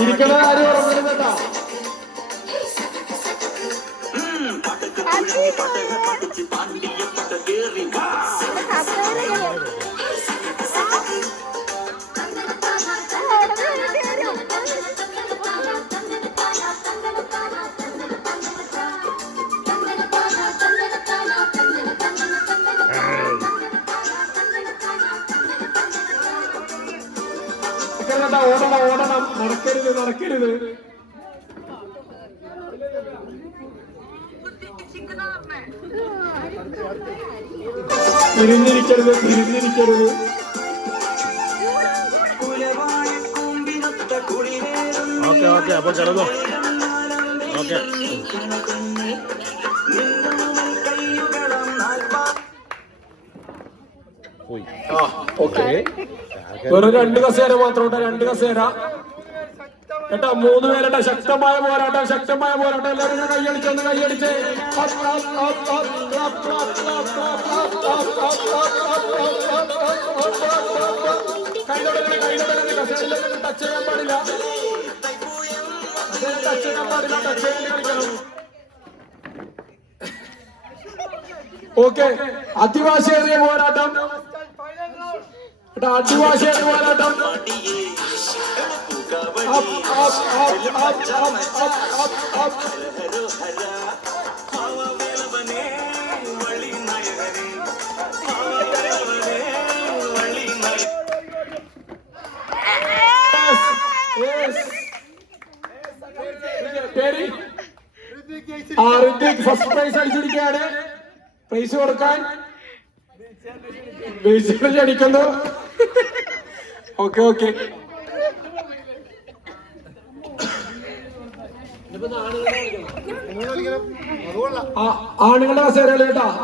ഇരിക്കണ ആരും ഉറങ്ങുന്നുണ്ടാ. ഓടണം ഓടണം, നടക്കരുത് നടക്കരുത്. തിരിഞ്ഞിരിക്കരുത് തിരിഞ്ഞിരിക്കരുത്. ഓക്കെ ഓക്കെ, അപ്പൊ കിടന്നോ. ഓക്കെ, വെറും 2 കസേര മാത്രം, 2 കസേര കേട്ടോ. 3 പേരുടെ ശക്തമായ പോരാട്ടം, ശക്തമായ പോരാട്ടം. എല്ലാവരും കൈയടിച്ചൊന്ന് കൈയടിച്ച്. കൈതൊടങ്ങി കൈതൊടങ്ങി. കസേരയിലൊന്നും ടച്ച് ചെയ്യാൻ പാടില്ല, ടച്ച് ചെയ്യാൻ പാടില്ല, ടച്ച് ചെയ്യാൻ കളിക്കണം. ഓക്കെ, അതിവാശിയേറിയ പോരാട്ടം കേട്ടോ, അതിവാശിയേറിയ പോരാട്ടം. ഋത്വിക് ഫസ്റ്റ് പ്രൈസ് അടിച്ചിരിക്കുകയാണ്. പ്രൈസ് കൊടുക്കാൻ ബീച്ചിൽ അടിക്കുന്നു. ഓക്കെ ഓക്കെ, ആണുങ്ങളുടെ കസേരകൾ കേട്ടാ.